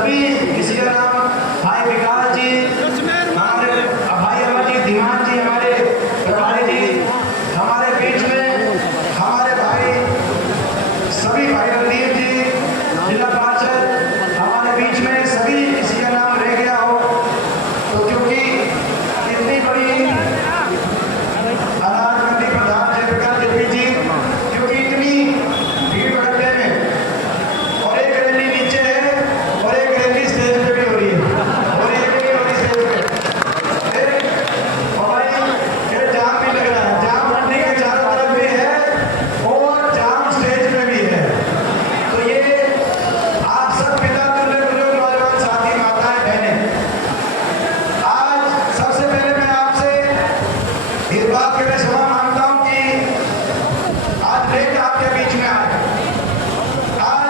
सभी किसी का नाम भाई विकास जी, हमारे भाई अमर जी, धीमान जी, हमारे प्रभारी जी, हमारे बीच में हमारे भाई सभी भाई रणदीप जी, जिला पार्षद, हमारे बीच में सभी किसी का नाम रह गया हो तो क्योंकि इतनी बड़ी अनाज मंडी प्रधान जयप्रकाश देवी जी, क्योंकि इतनी भीड़ भड़के में और एक रैली नीचे है और एक रैली स्टेज पे भी हो रही है और एक भी हो रही स्टेज पे और भाई ये जाम भी लग रहा है, जाम मंडी के चारों तरफ भी है और जाम स्टेज पे भी है। तो ये आप सब पिता तुल्य बुजुर्ग नौजवान साथी माताएं बहनें, आज सबसे पहले मैं आपसे इस बात के लिए क्षमा मांगता हूं कि आज लेट आपके बीच में आए। आज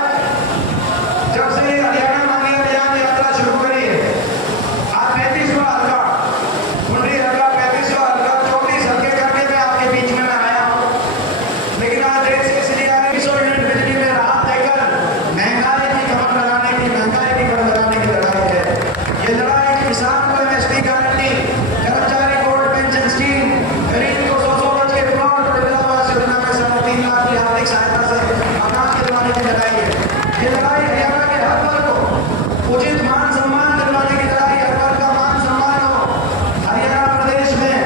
जब से हरियाणा मांगी अभियान यात्रा शुरू करी है, आज 35वां हल्का, मुंडी हल्का, 35वां हल्का, 34 हल्के करके मैं आपके बीच में मैं आया हूं। लेकिन आज देर से इसलिए आए 200 यूनिट बिजली में राहत देकर महंगाई की कमर लगाने की लड़ाई है। ये लड़ाई किसान को एमएसपी गारंटी, कर्मचारी कोर्ट पेंशन स्कीम, गरीब को 100 गज के प्लॉट, विधवावास योजना में 3.5 लाख की आर्थिक सहायता से अनाज दिलवाने की लड़ाई है। ये लड़ाई हरियाणा के हर वर्ग को उचित मान सम्मान दिलवाने की लड़ाई, हर वर्ग का मान सम्मान हो हरियाणा प्रदेश में,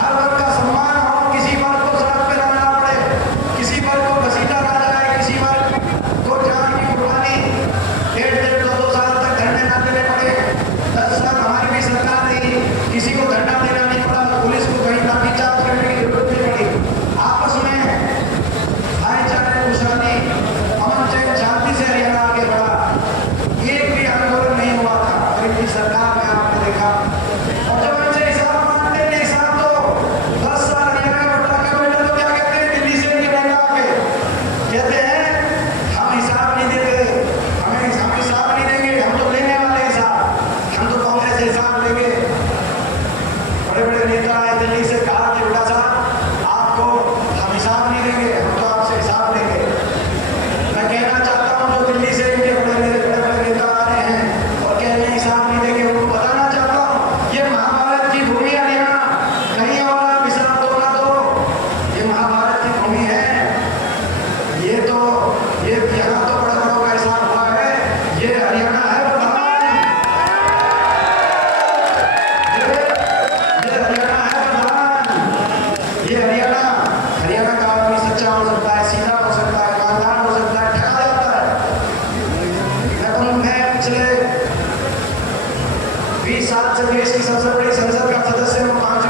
हर वर्ग का सम्मान हो, किसी वर्ग को सड़क पे रहना पड़े, किसी वर्ग को घसीटा ना जाए, किसी वर्ग को जान की कुर्बानी 1.5-2 साल तक धरने ना देने पड़े। 10 साल हमारी भी सरकार रही, किसी को धरना देना नहीं पड़ा, पुलिस को कहीं लाठी चार्ज करने की जरूरत नहीं पड़ी। आपस में भाईचारे, खुशहाली, अमन चैन, शांति से हरियाणा आगे बढ़ा। एक भी आंदोलन नहीं हुआ था और इनकी सरकार में आपने देखा। और जब इनसे हिसाब मांगते हैं, हिसाब तो 10 साल हरियाणा में बढ़ा के बैठे तो क्या कहते हैं, दिल्ली से नहीं बैठा आके कहते हैं हम हिसाब नहीं देते, हम हिसाब नहीं देंगे, हम तो लेने वाले हिसाब, हम तो कांग्रेस से हिसाब लेंगे। बड़े बड़े नेता आए दिल्ली से, कहा कि बेटा साहब आपको हम हिसाब नहीं देंगे, हम तो आपसे हिसाब लेंगे। मैं कहना चाहता हूं जो दिल्ली से इनके बड़े बड़े नेता आ रहे हैं और कह रहे हैं हिसाब नहीं देंगे, उनको बताना चाहता हूं ये महाभारत की भूमि है हरियाणा, कहीं और आप हिसाब दो ना दो, ये महाभारत की भूमि है। ये यहाँ तो बड़ा बड़ों का हिसाब हुआ है, ये हरियाणा है प्रधान, ये हरियाणा है प्रधान, ये हरियाणा का आदमी सच्चा हो सकता है, सीधा हो सकता है, ईमानदार हो सकता है, ठगा जाता है। मैं पिछले 20 साल से देश की सबसे बड़ी संसद का सदस्य हूँ, 5